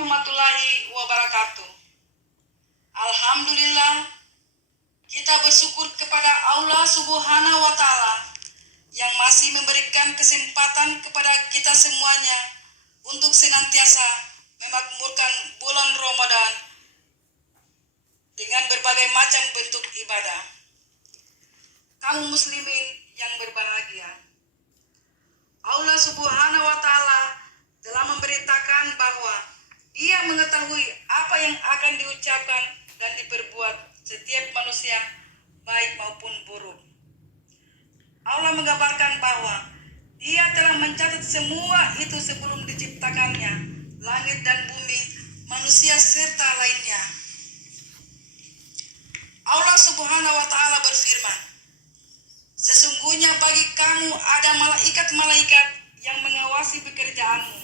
warahmatullahi wabarakatuh. Alhamdulillah, kita bersyukur kepada Allah Subhanahu wa Ta'ala yang masih memberikan kesempatan kepada kita semuanya untuk senantiasa memakmurkan bulan Ramadan dengan berbagai macam bentuk ibadah. Kaum muslimin yang berbahagia, Allah Subhanahu wa Ta'ala telah memberitakan bahwa Dia mengetahui apa yang akan diucapkan dan diperbuat setiap manusia, baik maupun buruk. Allah mengabarkan bahwa Dia telah mencatat semua itu sebelum diciptakannya langit dan bumi, manusia serta lainnya. Allah Subhanahu wa Ta'ala berfirman, "Sesungguhnya bagi kamu ada malaikat-malaikat yang mengawasi pekerjaanmu,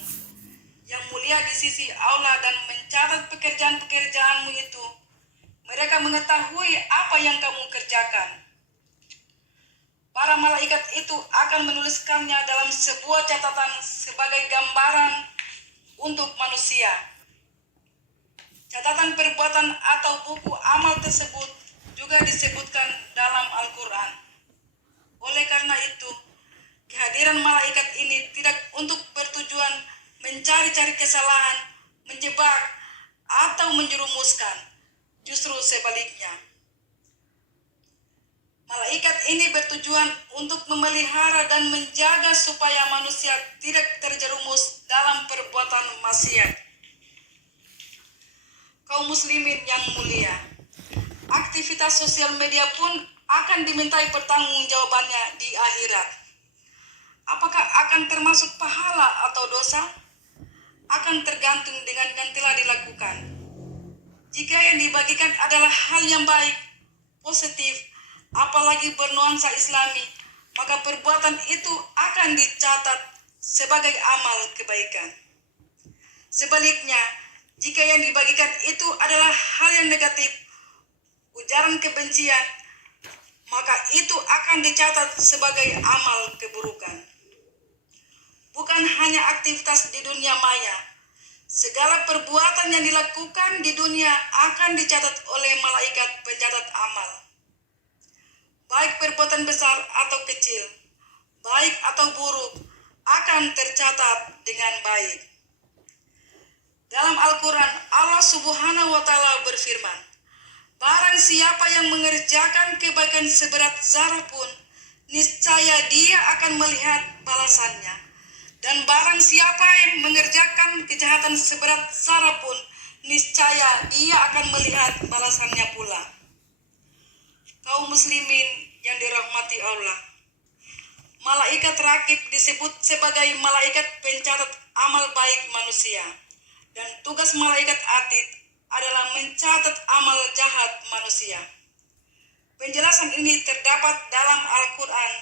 yang mulia di sisi Allah dan mencatat pekerjaan-pekerjaanmu itu. Mereka mengetahui apa yang kamu kerjakan." Para malaikat itu akan menuliskannya dalam sebuah catatan sebagai gambaran untuk manusia. Catatan perbuatan atau buku amal tersebut juga disebutkan dalam Al-Quran. Oleh karena itu, kehadiran malaikat ini tidak untuk bertujuan mencari-cari kesalahan, menjebak, atau menjerumuskan. Justru sebaliknya. Malaikat ini bertujuan untuk memelihara dan menjaga supaya manusia tidak terjerumus dalam perbuatan maksiat. Kaum muslimin yang mulia, aktivitas sosial media pun akan dimintai pertanggungjawabannya di akhirat. Apakah akan termasuk pahala atau dosa? Akan tergantung dengan yang telah dilakukan. Jika yang dibagikan adalah hal yang baik, positif, apalagi bernuansa Islami, maka perbuatan itu akan dicatat sebagai amal kebaikan. Sebaliknya, jika yang dibagikan itu adalah hal yang negatif, ujaran kebencian, maka itu akan dicatat sebagai amal keburukan. Bukan hanya aktivitas di dunia maya, segala perbuatan yang dilakukan di dunia akan dicatat oleh malaikat pencatat amal. Baik perbuatan besar atau kecil, baik atau buruk, akan tercatat dengan baik. Dalam Al-Quran, Allah Subhanahu wa Ta'ala berfirman, "Barang siapa yang mengerjakan kebaikan seberat zarah pun, niscaya dia akan melihat balasannya. Dan barang siapa yang mengerjakan kejahatan seberat zarah pun, niscaya dia akan melihat balasannya pula." Kaum muslimin yang dirahmati Allah, malaikat rakib disebut sebagai malaikat pencatat amal baik manusia, dan tugas malaikat atid adalah mencatat amal jahat manusia. Penjelasan ini terdapat dalam Al-Quran.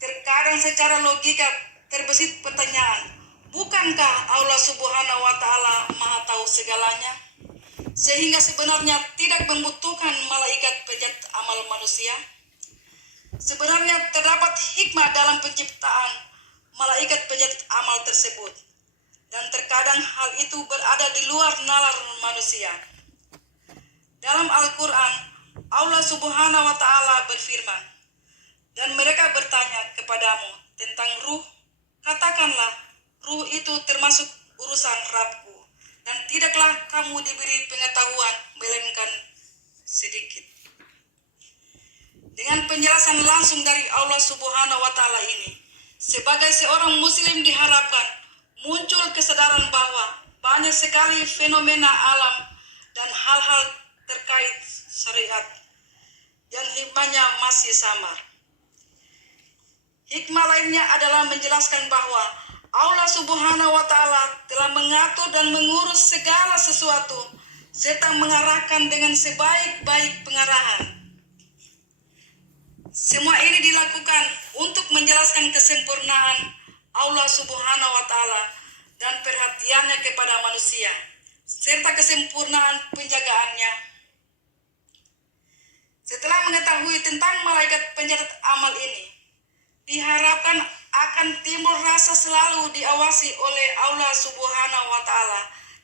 Terkadang secara logika terbesit pertanyaan, bukankah Allah Subhanahu wa Ta'ala Maha tahu segalanya, sehingga sebenarnya tidak membutuhkan malaikat pencatat amal manusia? Sebenarnya terdapat hikmah dalam penciptaan malaikat pencatat amal tersebut, dan terkadang hal itu berada di luar nalar manusia. Dalam Al-Quran, Allah Subhanahu wa Ta'ala berfirman, "Dan mereka bertanya kepadamu tentang ruh, katakanlah, ruh itu termasuk urusan Rabbku, dan tidaklah kamu diberi pengetahuan melainkan sedikit." Dengan penjelasan langsung dari Allah Subhanahu wa Ta'ala ini, sebagai seorang muslim diharapkan muncul kesadaran bahwa banyak sekali fenomena alam dan hal-hal terkait syariat yang hikmahnya masih samar. Hikmah lainnya adalah menjelaskan bahwa Allah Subhanahu wa Ta'ala telah mengatur dan mengurus segala sesuatu serta mengarahkan dengan sebaik-baik pengarahan. Semua ini dilakukan untuk menjelaskan kesempurnaan Allah Subhanahu wa Ta'ala dan perhatiannya kepada manusia, serta kesempurnaan penjagaannya. Setelah mengetahui tentang malaikat pencatat amal ini, diharapkan akan timbul rasa selalu diawasi oleh Allah Subhanahu wa Ta'ala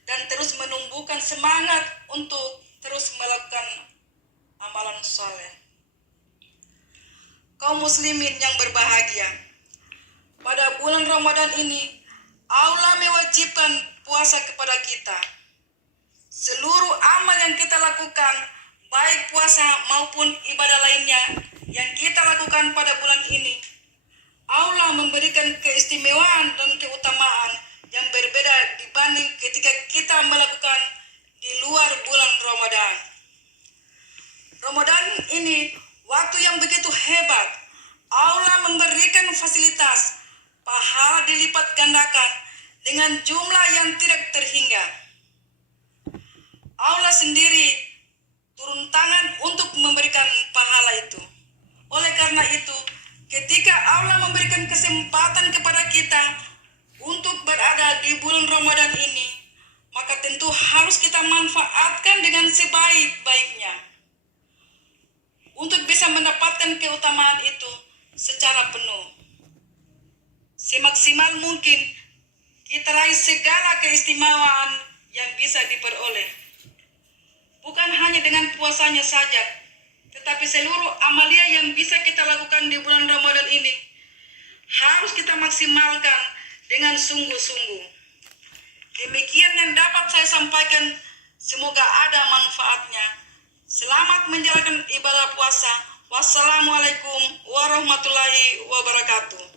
dan terus menumbuhkan semangat untuk terus melakukan amalan soleh. Kaum muslimin yang berbahagia, pada bulan Ramadan ini Allah mewajibkan puasa kepada kita. Seluruh amal yang kita lakukan, baik puasa maupun ibadah lainnya yang kita lakukan pada bulan ini, Allah memberikan keistimewaan dan keutamaan yang berbeda dibanding ketika kita melakukan di luar bulan Ramadan. Ramadan ini waktu yang begitu hebat. Allah memberikan fasilitas, pahala dilipat gandakan dengan jumlah yang tidak terhingga. Allah sendiri turun tangan untuk memberikan pahala itu. Oleh karena itu, ketika Allah memberikan kesempatan kepada kita untuk berada di bulan Ramadan ini, maka tentu harus kita manfaatkan dengan sebaik-baiknya untuk bisa mendapatkan keutamaan itu secara penuh. Semaksimal mungkin kita raih segala keistimewaan yang bisa diperoleh. Bukan hanya dengan puasanya saja, tetapi seluruh amalia yang bisa kita lakukan di bulan Ramadan ini harus kita maksimalkan dengan sungguh-sungguh. Demikian yang dapat saya sampaikan, semoga ada manfaatnya. Selamat menjalankan ibadah puasa. Wassalamualaikum warahmatullahi wabarakatuh.